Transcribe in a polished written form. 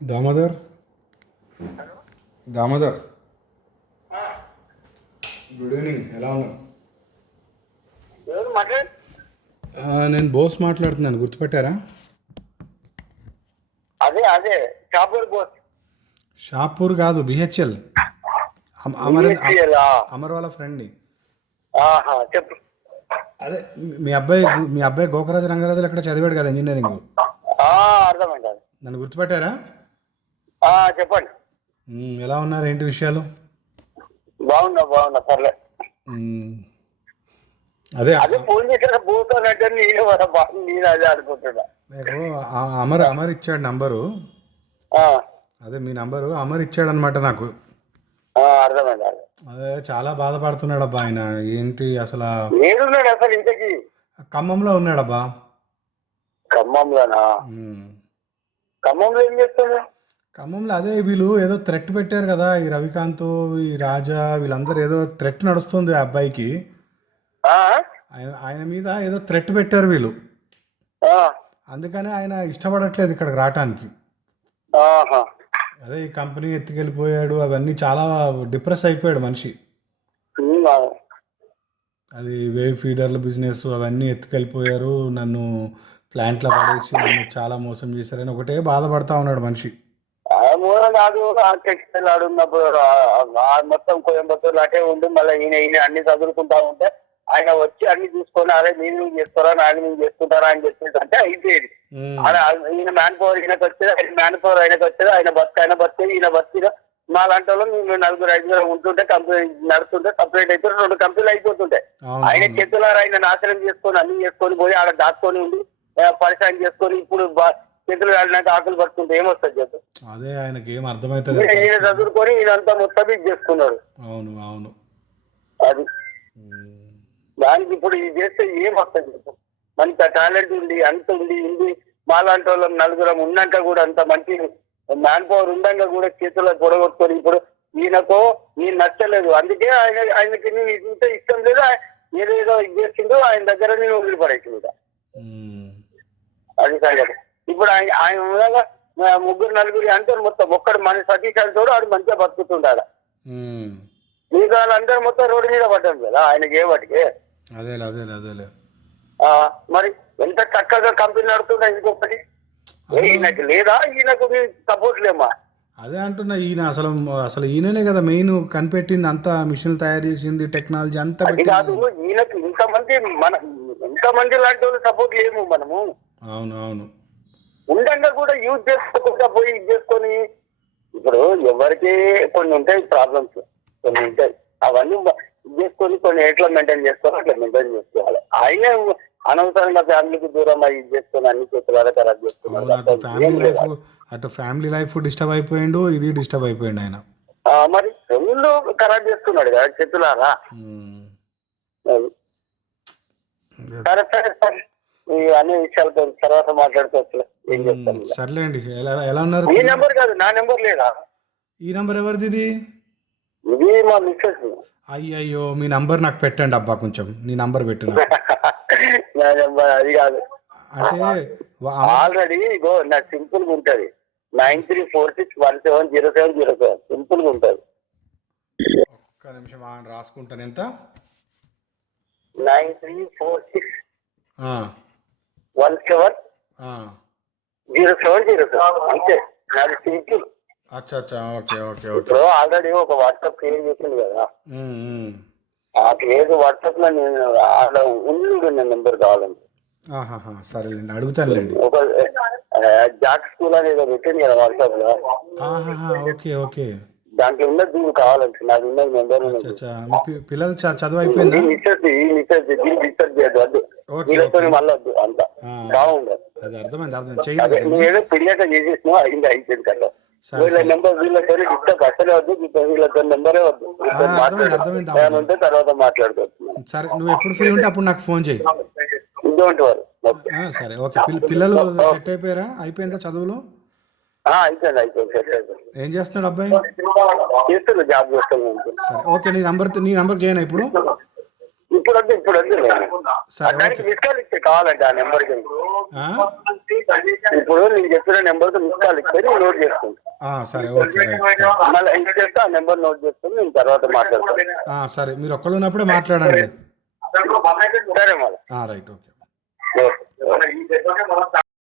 Damodar Damodar good evening, ఎలా ఉన్నారు? ఎవరు మాట్లాడు? నేను బోస్ మాట్లాడుతున్నాను, గుర్తుపెట్టారా? అదే అదే షాపూర్ బోస్. షాపూర్ కాదు, బిహెచ్ఎల్. అమర్ BHCL ఆ? అమర్ వాళ్ళ ఫ్రెండ్ని. ఆహా, చెప్పు. అదే మీ అబ్బాయి గోకరాజు రంగరాజులు ఎక్కడ చదివాడు కదా, ఇంజనీరింగ్. ఆ, అర్థమైంది అది. నన్ను గుర్తుపెట్టారా? చెప్పండి. ఎలా ఉన్నారు, ఏంటి విషయాలు? బాగున్నా పర్లే. మ్మ్, అదే అదే ఫోన్ చేసిన పోతానంటే నేను అదే అనుకుంటున్నా. నాకు అమర్ అమర్ ఇచ్చాడు నంబరు. ఆ, అదే మీ నంబరు అమర్ ఇచ్చాడు అనమాట నాకు. అర్థమైంది అదే. అదే చాలా బాధపడుతున్నాడు అబ్బా ఆయన. ఏంటి అసలు ఏడున్నాడు అసలు ఇంతకి? ఖమ్మంలో ఉన్నాడబ్బా. ఖమ్మంలోనా? మ్మ్. ఖమ్మంలో ఏం చేస్తాడు? ఖమ్మంలో అదే వీళ్ళు ఏదో థ్రెట్ పెట్టారు కదా, ఈ రవికాంత్, ఈ రాజా, వీళ్ళందరూ ఏదో థ్రెట్ నడుస్తుంది ఆ అబ్బాయికి. ఆ, ఆయన మీద ఏదో థ్రెట్ పెట్టారు వీళ్ళు. ఆ, అందుకనే ఆయన ఇష్టపడట్లేదు ఇక్కడికి రావటానికి. ఆహా. అదే ఈ కంపెనీ ఎత్తుకెళ్ళిపోయాడు, అవన్నీ చాలా డిప్రెస్ అయిపోయాడు మనిషి. ఉమ్, అది వేవ్ ఫీడర్ల బిజినెస్ అవన్నీ ఎత్తుకెళ్ళిపోయారు, నన్ను ప్లాంట్లో పడేసి నన్ను చాలా మోసం చేశారని ఒకటే బాధపడతా ఉన్నాడు మనిషి. మూల కాదు, ఆ టెక్స్టైల్ ఆడున్నప్పుడు మొత్తం కోయంబత్తూరు అటే ఉండి మళ్ళీ ఈయన అన్ని చదువుకుంటా ఉంటే ఆయన వచ్చి అన్ని చూసుకొని అరే నేను చేస్తారా నాకు నేను చేసుకుంటారా అని చెప్పేసి అంటే అయిపోయేది. మ్మ్. ఈయన మ్యాన్ పవర్ ఈయనకు వచ్చేది, ఆయన మ్యాన్ పవర్ ఆయనకు వచ్చేది, ఆయన బతికేది ఈయన బతికిన మా లాంటి వాళ్ళు మేము నలుగురు ఐదుగురు ఉంటుంటే కంపెనీ నడుస్తుంటే సపరేట్ అయితే 2 కంపెనీలు అయిపోతుంటాయి. ఆయన అవును చేతులారా ఆయన నాశనం చేసుకొని అన్ని చేసుకొని పోయి ఆడ దాచుకొని ఉండి పరిశ్రమ చేసుకొని ఇప్పుడు చేతులు కాలినాక ఆకులు పట్టుకుంటే ఏమొస్తుంది చెప్పు? అదే ఆయనకి ఏం అర్థమవుతుంది. ఈయన చదువుకొని ఈయనంతా మొత్తం ఇది చేసుకున్నాడు. అవును అవును. అది మ్మ్. దానికి ఇప్పుడు ఇది చేస్తే ఏం వస్తుంది చెప్పు? మంచి టాలెంట్ ఉంది, అంత ఉంది మాలాంటి వాళ్ళం నలుగురం ఉన్నాక కూడా అంత మంచి మ్యాన్ పవర్ ఉండంగా కూడా చేతుల్లో పొడగొట్టుకొని ఇప్పుడు ఈయనకో నేను నచ్చలేదు అందుకే ఆయనకి నేను ఇంత ఇష్టం లేదు, ఏదేదో ఇది చేసిందో ఆయన దగ్గర నేను వదిలిపడేసింది. మ్మ్. అది సంగతి. ఇప్పుడు ఆయన మూలంగా ముగ్గురు నలుగురు అంటే మొత్తం ఒక్కడు మన సతీష్ అంటాడు, ఆడు మంచిగా బతుకుతుంటాడు. మ్మ్. మిగతా వాళ్ళందరూ మొత్తం రోడ్డు మీద పడ్డాం కదా ఆయనకి ఏ వాటికి. అదేలే అదేలే అదేలే. మరి ఎంత చక్కగా కంపెనీ నడుతుందా ఇంకొకటి ఈయనకి లేదా? ఈయనకు సపోర్ట్ లేమా? అదే అంటున్నా, ఈయన అసలు అసలు ఈయననే కదా మెయిన్ కనిపెట్టింది, అంతా మిషన్లు తయారు చేసింది, టెక్నాలజీ అంతా అది కాదు, పెట్టింది. ఈయనకు ఇంతమంది లాంటి వాళ్ళు సపోర్ట్ లేము మనము. అవును అవును. ఉండంగా కూడా యూజ్ చేసుకోకుండా పోయి ఇది చేసుకొని ఇప్పుడు ఎవరికి కొన్ని ఉంటాయి ప్రాబ్లమ్స్, కొన్ని ఉంటాయి అవన్నీ ఇది చేసుకొని కొన్ని ఎట్లా మెయింటైన్ చేసుకోవాలి అట్లా మెయింటైన్ చేసుకోవాలి. ఆయనే అనవసరంగా ఫ్యామిలీకి దూరం అయ్యి ఇది చేసుకొని అన్ని చేతుల ఖరాబ్ అవును, అటు ఫ్యామిలీ లైఫ్ చేసుకున్నారు. అటు ఫ్యామిలీ లైఫ్ డిస్టర్బ్ అయిపోయిండు, ఇది డిస్టర్బ్ అయిపోయిండు ఆయన. మరి రెండు ఖరాబ్ చేస్తున్నాడు కదా చేతులారా. మ్మ్. అది. సరే సరే సరే, ఈ అన్ని విషయాలతో తర్వాత మాట్లాడుకోవచ్చు. ఏం చేస్తాను ఇక. సర్లేండి. ఎలా ఎలా ఉన్నారు? ఈ నెంబర్ కాదు, నా నెంబర్ లేదా? ఈ నంబర్ ఎవరిది ఇది? ఇది మా మిస్సెస్. అయ్యయ్యో, మీ నంబర్ నాకు పెట్టండి అబ్బా, కొంచెం నీ నంబర్ పెట్టు నాకు. నా నెంబర్ అది కాదు. అంటే ఆల్రెడీ ఇగో నాకు సింపుల్ గా ఉంటది, 9346170707 సింపుల్ గా ఉంటది. ఒక్క నిమిషం రాసుకుంటాను. ఎంత? 9346170707 అంతే. అది సింపుల్. అచ్చా అచ్చా, ఓకే ఓకే ఓకే. ఇప్పుడు ఆల్రెడీ ఒక వాట్సాప్ క్రియేట్ చేసింది కదా, ఆ క్రియేట్ వాట్సాప్ లో నేను ఆడ ఉండి నా నెంబర్ కావాలండి. సరేలేండి, అడుగుతానులేండి. ఒక జాక్ స్కూల్ అనేది పెట్టింది కదా వాట్సాప్ లో, ఓకే ఓకే. దాంట్లో ఉన్నది దీనికి కావాలంటే నాకు ఉన్నది నెంబర్ అచ్చా, మీ పిల్లలు చదువు అయిపోయిందా? డిస్టర్బ్ చేయద్దు, వద్దు వీళ్ళతో మళ్ళీ వద్దు అంత బాగుండదు. అది అర్థమైంది చెయ్యాలి. నువ్వేదో పిడియాక చేసేసినావు, అయింది కదా. వీళ్ళ నెంబర్ వీళ్ళతో డిస్టర్బ్ అసలే వద్దు, వీళ్ళతో నెంబరే వద్దు. ఉంటే తర్వాత మాట్లాడుకోవచ్చు. సరే, నువ్వు ఎప్పుడు ఫ్రీ ఉంటే అప్పుడు నాకు ఫోన్ చేయి. ఇంకోటి వారు సరే ఓకే. పిల్లలు సెట్ అయిపోయారా? అయిపోయిందా చదువులు? అయిపోయింది. ఏం చేస్తున్నాడు అబ్బాయి? చేస్తున్నా, జాబ్ చేస్తాను. సరే ఓకే. నీ నంబర్ చేయనా ఇప్పుడు? ఇప్పుడు వద్దు సరే దానికి ఓకే. మిస్ కాల్ ఇస్తే కావాలంటే ఆ నెంబర్కి ఆ? ఇప్పుడు నేను చెప్పిన నెంబర్కి మిస్ కాల్ ఇస్తే నేను నోట్ చేసుకుంటాను. సరే ఓకే రైట్. మళ్ళీ ఇచ్చేస్తే ఆ నెంబర్ నోట్ చేసుకుని నేను తర్వాత మాట్లాడతాను. సరే మీరు ఒక్కళ్ళు ఉన్నప్పుడే మాట్లాడండి. సరే మళ్ళీ రైట్ ఓకే. ఓకే.